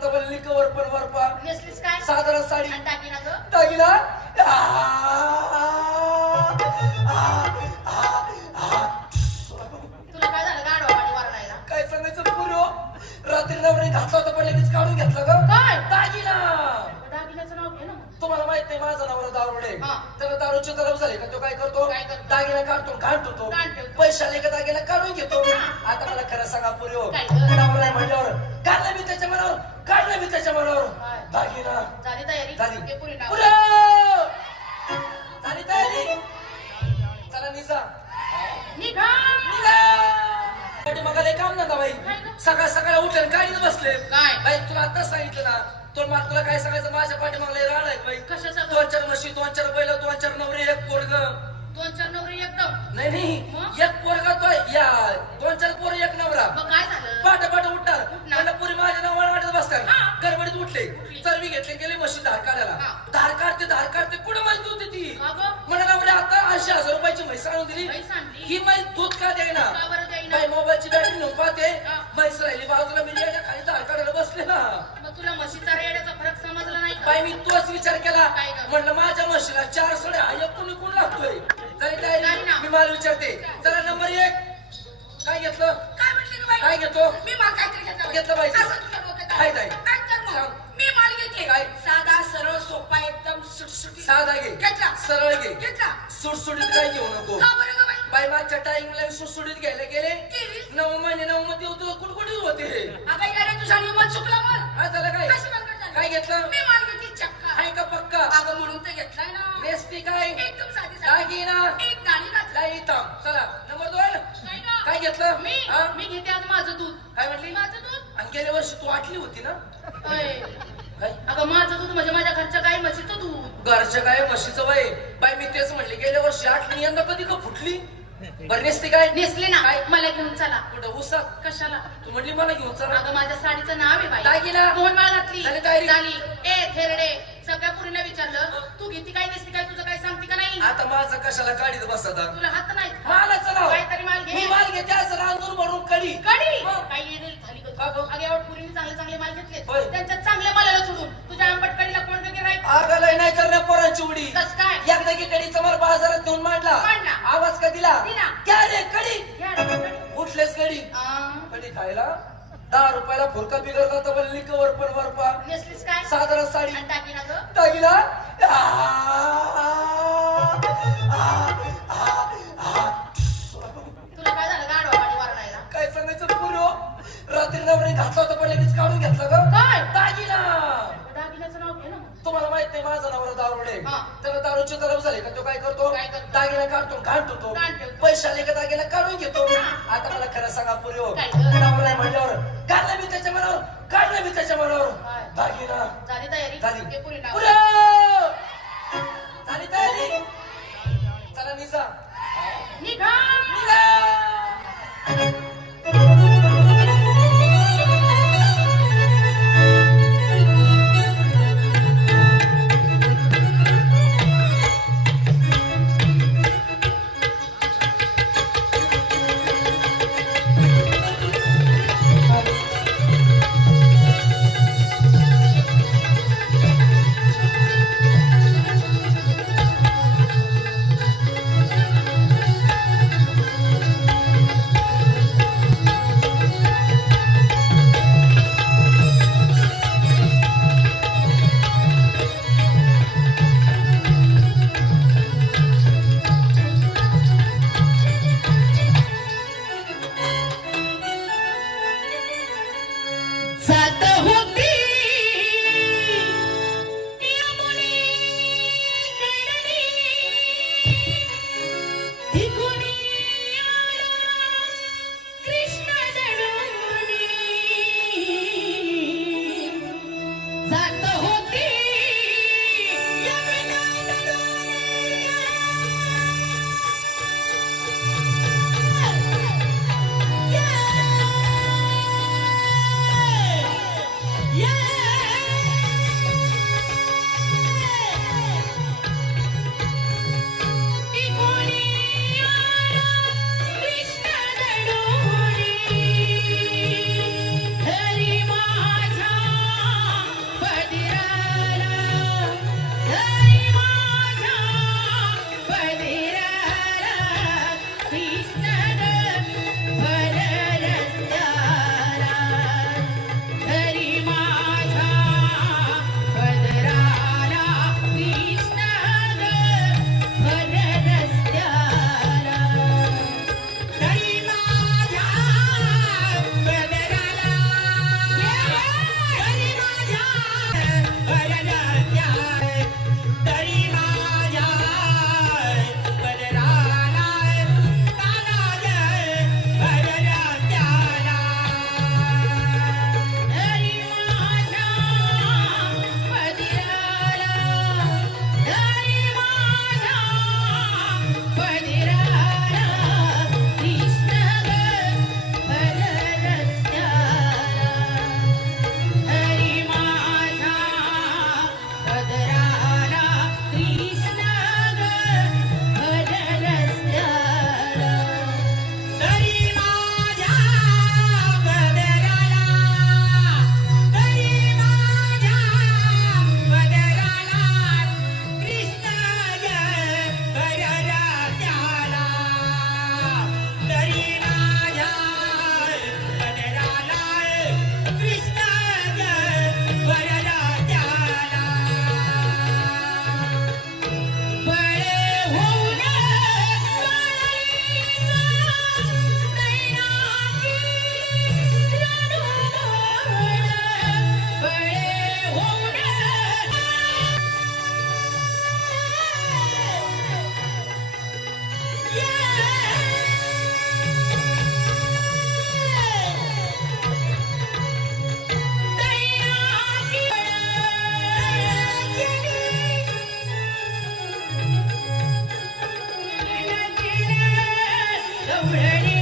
Cover पण वरपा साधारण साडी दागिना काय सांगायचं पुरो रात्री नवरे घातला होता पण लगेच काढून घेतला ग काय? दागिना दागिन्याचं नाव घे ना मग. तुम्हाला माहीत नाही माझा नवरा दारुडे हा. त्याला दारूची तलब झाली का तो काय करतो काय करतो? दागिना काढतो घाण ठेवतो घाण ठेवतो. पैसे आले का दागिना काढून घेतो हा. आता मला खरं सांगा पुरी हो काय ग? नवरा नाही म्हणल्यावर काढलं मी त्याच्या मनावर काढलं मी त्याच्या मनावर काय? दागिना झाली तयारी झाली घे पुरी नाव. पुरं! झाली तयारी चला निजा निघा मग काम ना बाई काय ग? सकाळ सकाळ उठले गाडीत बसले काय? बाई तुला आताच सांगितलं ना तो मला तुला काय सांगायचं माझ्या पाठीमागले आहे ग? दोन चार म्हशी दोन चार बैल दोन चार नवरे एक पोरग दोन चार नवरी एकदम नाही नाही? एक पोरगा तो या दोन चार पोर एक नवरा मग काय झालं पाठ पाठ उठणार. म्हणलं पुरी माझ्या नावाला वाटत बसतात. गडबडीत उठले. चरबी घेतले गेले म्हशी धार काढायला. धार काढते धार काढते कुठं माहिती होती ती? म्हणाला म्हणजे आता ऐंशी हजार रुपयाची म्हैस आणून दिली? ही म्हैस दूध का द्यायना? बाई मोबाईलची बॅटरी नेऊन पाहते. म्हैस राहिली बाजूला मी खाली धार काढायला बसले ना मग तुला म्हशीचा रेड्याचा फरक समजला नाही का बाई मी तोच विचार केला काय? म्हणलं माझ्या म्हशीला चार सडे हा एक कोणी कोण लागतोय जरी नाही काय. मी मला विचारते चला नंबर एक काय घेतलं काय म्हटली? काय घेतो मी माल काहीतरी घेतला घेतलं पाहिजे. काय. काय. मी माल घेतले काय? साधा सरळ सोपा एकदम सुटसुटी साधा घे घेतला. सरळ घे घेतला सुटसुटीत काय घेऊ नको? बाई मागच्या टाइमला सुटसुटीत घ्यायला नेसती काय एकदम साधी साधी. दागिना एक गाणी घातली. चला नंबर दोन. काय? काय घेतलं? मी. हा? मी घेते आज माझं दूध. काय म्हटली? माझं दूध? आणि गेल्या वर्षी तू आटली होती ना? अय. काय? अगं माझं दूध म्हणजे माझ्या घरच्या गाई म्हशीचं दूध. घरच्या काय म्हशीचं वय. बाई मी तेच म्हणले गेल्या वर्षी आटली यंदा कधी का फुटली? बरं नेसती काय? नेसले ना. काय? मला घेऊन चला. कुठं? उसात? कशाला? तू म्हणली मला घेऊन चला. अगं माझ्या साडीचं नाव आहे बाई. दागिना. दोन माळ घातली. झाली तयारी? झाली. ए थेरडे. सगळ्या पुरीला विचारलं तू घेती काय नेसती काय तुझं काय सांगते का नाही आता माझं कशाला गाडीत बसता तुला हात नाही मला चला काहीतरी माल घे. मी माल घेते म्हणून कडी. कडी? मग? काही? अगं. चांगले चांगले माल घेतले होय. त्यांच्यात मालाला सोडून तुझ्या आंबट कडीला कोण वगैरे नाही आगाला नाही तर ना पोरांची उडी. कस काय? एकदा की कडीचा मला बाजारात नेऊन मांडला. मांडला. आवाज का दिला? दिला. क्या रे कडी. रे कडी. उठलेस कडी. आ, कडी खायला? दहा रुपयाला फुरका बिघडला तर मला लिकवर पण वरपा. नेसलीस काय? साधारण साडी. आणि ग? दागिना? दारूची तलब झाली का तो काय करतो काय करतो? दागिना काढतो घाण ठेवतो घाण ठेवतो. पैसे आले का दागिना काढून घेतो. आता मला खरं सांगा पुरी हो काय? नवरा म्हणल्यावर काढलं मी त्याच्या मनावर काढलं मी त्याच्या मनावर काय? दागिना झाली तयारी झाली घे पुरी नाव. पुरं! झाली तयारी चला निघा निघा साथ होकर over.